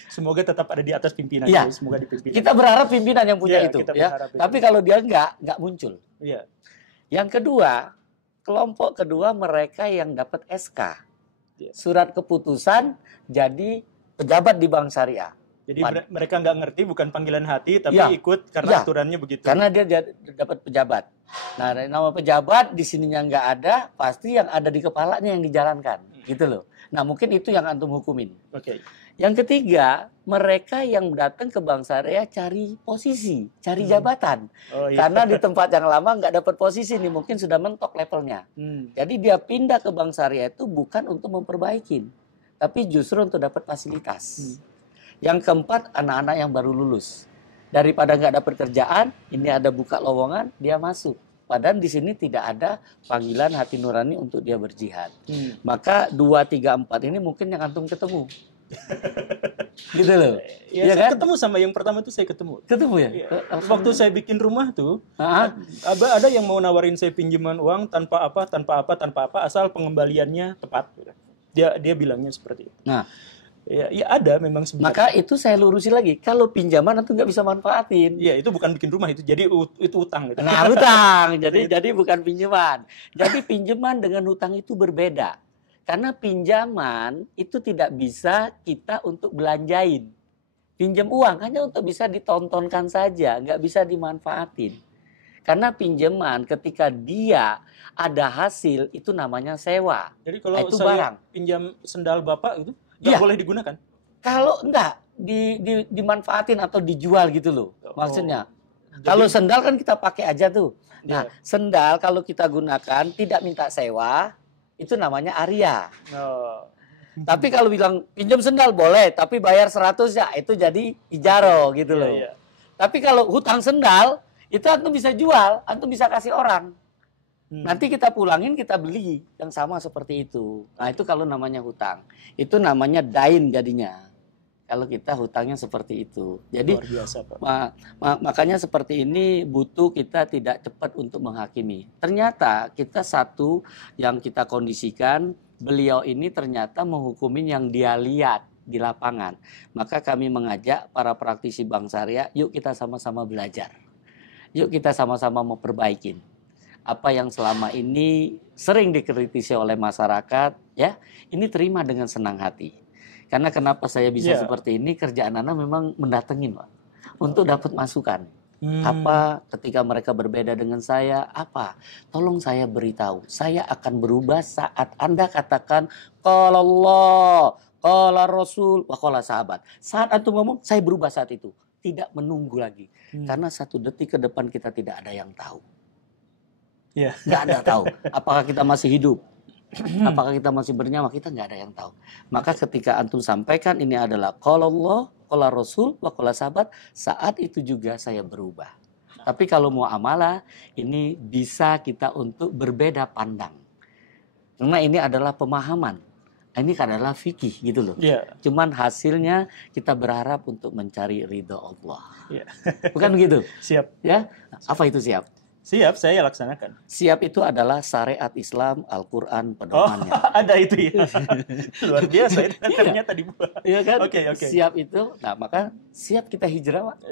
Semoga tetap ada di atas pimpinan. Semoga dipimpin. Kita berharap pimpinan yang punya itu. Tapi kalau dia nggak muncul. Yang kedua, kelompok kedua mereka yang dapat SK. Surat keputusan jadi pejabat di bank syariah. Jadi mereka nggak ngerti, bukan panggilan hati, tapi ikut karena aturannya begitu. Karena dia dapat pejabat. Nah, nama pejabat di sininya nggak ada, pasti yang ada di kepalanya yang dijalankan, gitu loh. Nah, mungkin itu yang antum hukumin. Yang ketiga, mereka yang datang ke bank syariah cari posisi, cari jabatan. Karena di tempat yang lama nggak dapat posisi nih, mungkin sudah mentok levelnya. Jadi dia pindah ke bank syariah itu bukan untuk memperbaiki, tapi justru untuk dapat fasilitas. Yang keempat, anak-anak yang baru lulus. Daripada nggak dapat kerjaan, ini ada buka lowongan, dia masuk. Padahal di sini tidak ada panggilan hati nurani untuk dia berjihad. Maka 2, 3, 4 ini mungkin yang antum ketemu. Gitu loh. Ya kan? Ketemu sama yang pertama itu saya ketemu. Ketemu ya? Waktu saya bikin rumah tuh, ada yang mau nawarin saya pinjaman uang tanpa apa, asal pengembaliannya tepat. Dia bilangnya seperti itu. Nah, ya ada memang sebenarnya. Maka itu saya lurusin lagi. Kalau pinjaman itu nggak bisa manfaatin. Iya, itu bukan bikin rumah, itu utang. Gitu. Nah, utang. jadi bukan pinjaman. Jadi pinjaman dengan utang itu berbeda. Karena pinjaman itu tidak bisa kita untuk belanjain. Pinjam uang hanya untuk bisa ditontonkan saja, nggak bisa dimanfaatin. Karena pinjaman ketika dia ada hasil itu namanya sewa. Jadi kalau itu saya barang. Pinjam sendal Bapak itu nggak boleh digunakan? Kalau enggak, dimanfaatin atau dijual gitu loh. Maksudnya. Kalau sendal kan kita pakai aja tuh. Nah, sendal kalau kita gunakan tidak minta sewa, itu namanya aria. Tapi kalau bilang pinjam sendal boleh, tapi bayar 100 ya, itu jadi ijaro gitu loh. Tapi kalau hutang sendal, itu antum bisa jual, antum bisa kasih orang. Nanti kita pulangin, kita beli yang sama seperti itu. Nah, itu kalau namanya hutang. Itu namanya dain jadinya. Kalau kita hutangnya seperti itu. Jadi luar biasa, Pak. Makanya seperti ini butuh kita tidak cepat untuk menghakimi. Ternyata kita satu yang kita kondisikan, beliau ini ternyata menghukumin yang dia lihat. di lapangan. Maka kami mengajak para praktisi Bank Syariah, yuk kita sama-sama belajar. Yuk kita sama-sama memperbaikin apa yang selama ini sering dikritisi oleh masyarakat, ya. Ini terima dengan senang hati. Karena kenapa saya bisa seperti ini, kerjaan Ana memang mendatengin, Pak, untuk dapat masukan. Apa ketika mereka berbeda dengan saya, apa? Tolong saya beritahu. Saya akan berubah saat Anda katakan qala Allah, qala Rasul, wa qala sahabat. Saat antum ngomong, saya berubah saat itu. Tidak menunggu lagi. Karena 1 detik ke depan kita tidak ada yang tahu. Nggak ada tahu. Apakah kita masih hidup? Apakah kita masih bernyawa? Kita nggak ada yang tahu. Maka ketika antum sampaikan ini adalah qala Allah, qala Rasul, wa qala sahabat, saat itu juga saya berubah. Tapi kalau mau amalah, ini bisa kita untuk berbeda pandang. Karena ini adalah pemahaman. Ini adalah fikih gitu loh. Cuman hasilnya kita berharap untuk mencari ridha Allah. Bukan begitu? Siap. Ya, apa itu siap? Siap, saya laksanakan. Siap itu adalah syariat Islam, Al-Quran, pedomannya. Ada itu ya. Luar biasa, itu ternyata dibuat. Iya kan? Oke. Siap itu, nah maka siap kita hijrah, Pak.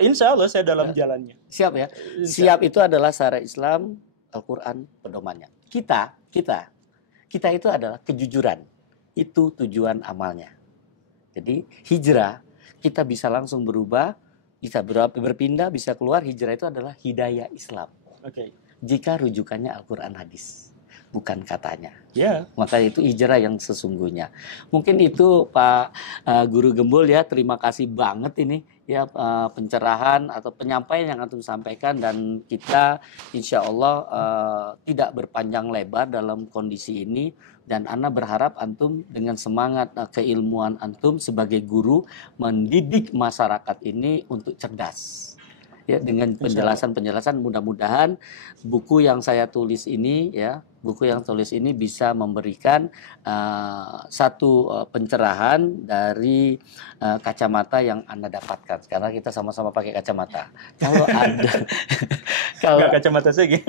Insya Allah saya dalam jalannya. Siap ya. Siap itu adalah syariat Islam, Al-Quran, pedomannya. Kita itu adalah kejujuran. Itu tujuan amalnya. Jadi hijrah, kita bisa langsung berubah, bisa berpindah, bisa keluar. Hijrah itu adalah hidayah Islam. Jika rujukannya Al-Quran hadis, bukan katanya. Maka itu hijrah yang sesungguhnya. Mungkin itu Pak Guru Gembul ya, terima kasih banget ini ya pencerahan atau penyampaian yang antum sampaikan, dan kita insya Allah tidak berpanjang lebar dalam kondisi ini. Dan Ana berharap antum dengan semangat keilmuan antum sebagai guru mendidik masyarakat ini untuk cerdas. Ya, dengan penjelasan-penjelasan, mudah-mudahan buku yang saya tulis ini bisa memberikan satu pencerahan dari kacamata yang Anda dapatkan. Karena kita sama-sama pakai kacamata. Kalau ada kacamata saya gitu.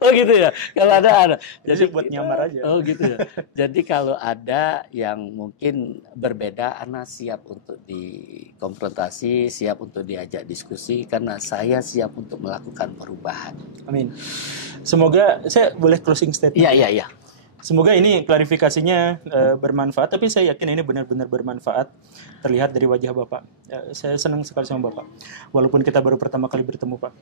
Oh gitu ya. Kalau ada. Jadi buat nyamar aja. Oh gitu ya. Jadi kalau ada yang mungkin berbeda, Ana siap untuk dikonfrontasi, siap untuk diajak diskusi, karena saya siap untuk melakukan perubahan. Amin. Semoga saya boleh closing statement. Iya. Semoga ini klarifikasinya bermanfaat, tapi saya yakin ini benar-benar bermanfaat. Terlihat dari wajah Bapak. Saya senang sekali sama Bapak. Walaupun kita baru pertama kali bertemu, Pak.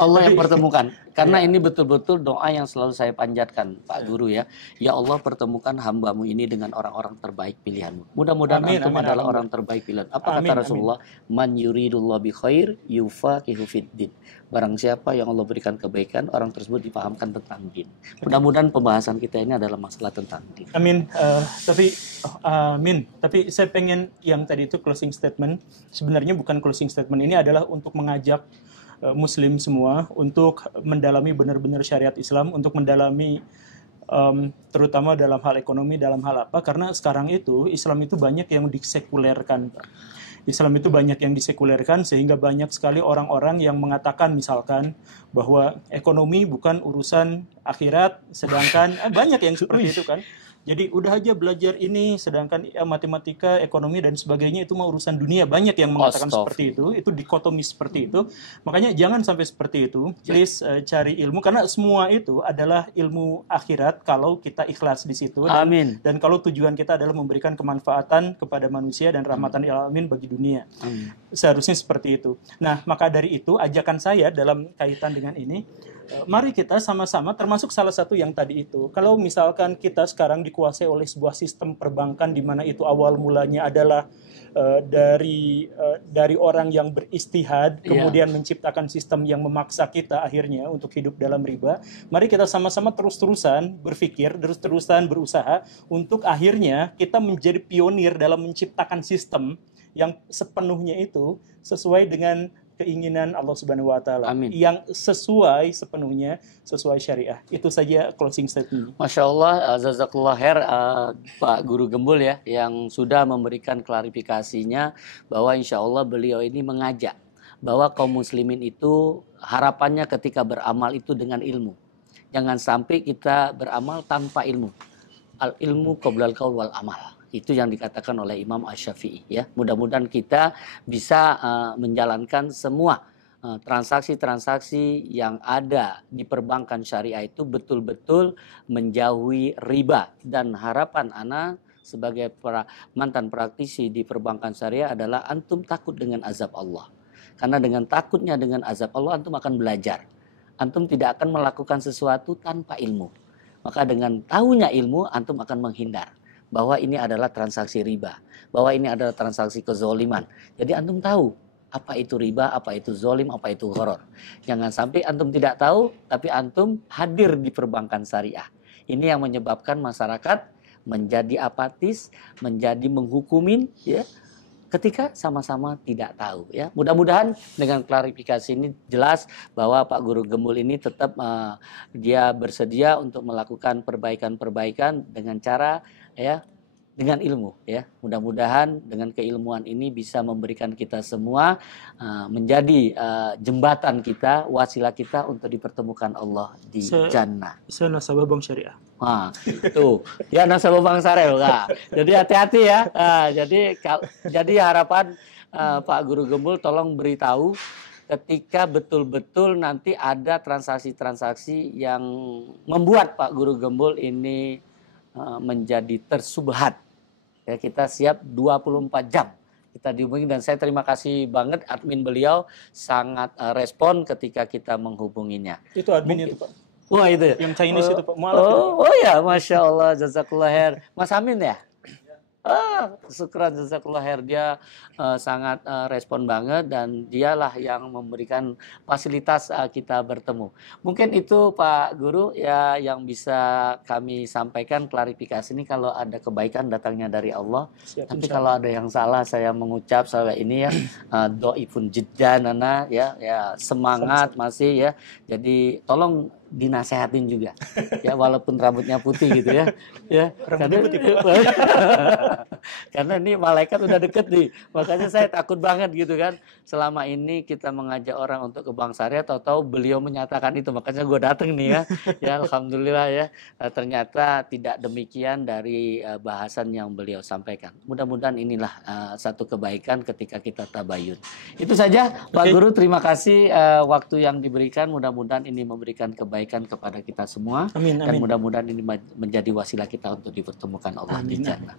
Allah yang pertemukan. Karena ini betul-betul doa yang selalu saya panjatkan, Pak Guru ya. Ya Allah, pertemukan hamba-Mu ini dengan orang-orang terbaik pilihan-Mu. Mudah-mudahan antum adalah orang terbaik pilihan. Apa kata Rasulullah? Man yuridullah bi khair yufaqihu fiddin. Barang siapa yang Allah berikan kebaikan, orang tersebut dipahamkan tentang din. Mudah-mudahan pembahasan kita ini adalah masalah tentang din. Amin. Tapi saya pengen yang tadi itu closing statement. Sebenarnya bukan closing statement, ini adalah untuk mengajak Muslim semua untuk mendalami benar-benar syariat Islam, untuk mendalami terutama dalam hal ekonomi, dalam hal apa? Karena sekarang itu Islam itu banyak yang disekulerkan, Pak. Islam itu banyak yang disekulerkan, sehingga banyak sekali orang-orang yang mengatakan misalkan bahwa ekonomi bukan urusan akhirat, sedangkan banyak yang seperti itu kan. Jadi udah aja belajar ini, sedangkan matematika, ekonomi dan sebagainya itu mah urusan dunia. Banyak yang mengatakan seperti itu dikotomi seperti itu. Makanya jangan sampai seperti itu. Please cari ilmu, karena semua itu adalah ilmu akhirat kalau kita ikhlas di situ. Amin. Dan kalau tujuan kita adalah memberikan kemanfaatan kepada manusia dan rahmatan lil alamin bagi dunia. Amin. Seharusnya seperti itu. Nah, maka dari itu ajakan saya dalam kaitan dengan ini, mari kita sama-sama, termasuk salah satu yang tadi itu. Kalau misalkan kita sekarang dikuasai oleh sebuah sistem perbankan di mana itu awal mulanya adalah dari orang yang beristihad, kemudian menciptakan sistem yang memaksa kita akhirnya untuk hidup dalam riba. Mari kita sama-sama terus-terusan berpikir, terus-terusan berusaha untuk akhirnya kita menjadi pionir dalam menciptakan sistem yang sepenuhnya itu sesuai dengan keinginan Allah Subhanahu wa taala, yang sesuai sepenuhnya sesuai syariah. Itu saja closing statement. Masya Allah, jazakallah khair Pak Guru Gembul ya, yang sudah memberikan klarifikasinya bahwa insya Allah beliau ini mengajak bahwa kaum muslimin itu harapannya ketika beramal itu dengan ilmu. Jangan sampai kita beramal tanpa ilmu. Al ilmu qoblal qaul wal amal. Itu yang dikatakan oleh Imam Asy-Syafi'i ya. Mudah-mudahan kita bisa menjalankan semua transaksi-transaksi yang ada di perbankan syariah itu betul-betul menjauhi riba. Dan harapan ana sebagai mantan praktisi di perbankan syariah adalah antum takut dengan azab Allah. Karena dengan takutnya dengan azab Allah antum akan belajar. Antum tidak akan melakukan sesuatu tanpa ilmu. Maka dengan tahunya ilmu antum akan menghindar bahwa ini adalah transaksi riba, bahwa ini adalah transaksi kezoliman. Jadi antum tahu apa itu riba, apa itu zolim, apa itu gharar. Jangan sampai antum tidak tahu, tapi antum hadir di perbankan syariah. Ini yang menyebabkan masyarakat menjadi apatis, menjadi menghukumin, ya, ketika sama-sama tidak tahu ya. Mudah-mudahan dengan klarifikasi ini jelas bahwa Pak Guru Gembul ini tetap dia bersedia untuk melakukan perbaikan-perbaikan dengan cara ya dengan ilmu ya. Mudah-mudahan dengan keilmuan ini bisa memberikan kita semua menjadi jembatan kita, wasilah kita untuk dipertemukan Allah di jannah. Saya nasabah Bank Syariah. Nah, tuh ya nasabah Bank Syariah. Nah, jadi hati-hati ya. Jadi harapan Pak Guru Gembul tolong beritahu ketika betul-betul nanti ada transaksi-transaksi yang membuat Pak Guru Gembul ini menjadi tersubhat. Ya, kita siap 24 jam kita dihubungi, dan saya terima kasih banget admin beliau sangat respon ketika kita menghubunginya. Itu admin itu Pak. Wah itu ya? Yang Chinese itu Pak. Oh ya, Masya Allah, jazakallah khair. Mas Amin ya? Syukran jazakallah khair. Dia sangat respon banget, dan dialah yang memberikan fasilitas kita bertemu. Mungkin itu Pak Guru ya yang bisa kami sampaikan klarifikasi ini. Kalau ada kebaikan datangnya dari Allah. Tapi kalau ada yang salah saya mengucap saya ini ya doifun jiddan nana ya semangat masih ya. Jadi tolong dinasehatin juga ya, walaupun rambutnya putih gitu ya karena putih, karena ini malaikat udah deket nih, makanya saya takut banget gitu kan. Selama ini kita mengajak orang untuk ke Bank Syariah, tahu-tahu beliau menyatakan itu, makanya gue dateng nih ya alhamdulillah ya. Ternyata tidak demikian dari bahasan yang beliau sampaikan. Mudah-mudahan inilah satu kebaikan ketika kita tabayun. Itu saja Pak Guru, terima kasih waktu yang diberikan. Mudah-mudahan ini memberikan kebaikan kepada kita semua. Amin, dan mudah-mudahan ini menjadi wasilah kita untuk dipertemukan Allah di jannah.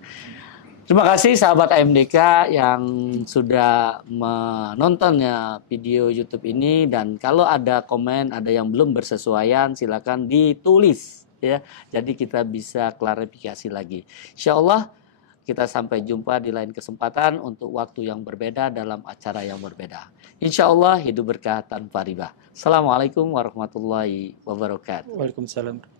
Terima kasih sahabat AMDK yang sudah menontonnya video YouTube ini, dan kalau ada komen, ada yang belum bersesuaian, silakan ditulis ya. Jadi kita bisa klarifikasi lagi. Insyaallah kita sampai jumpa di lain kesempatan untuk waktu yang berbeda dalam acara yang berbeda. Insyaallah hidup berkah tanpa riba. Assalamualaikum warahmatullahi wabarakatuh. Waalaikumsalam.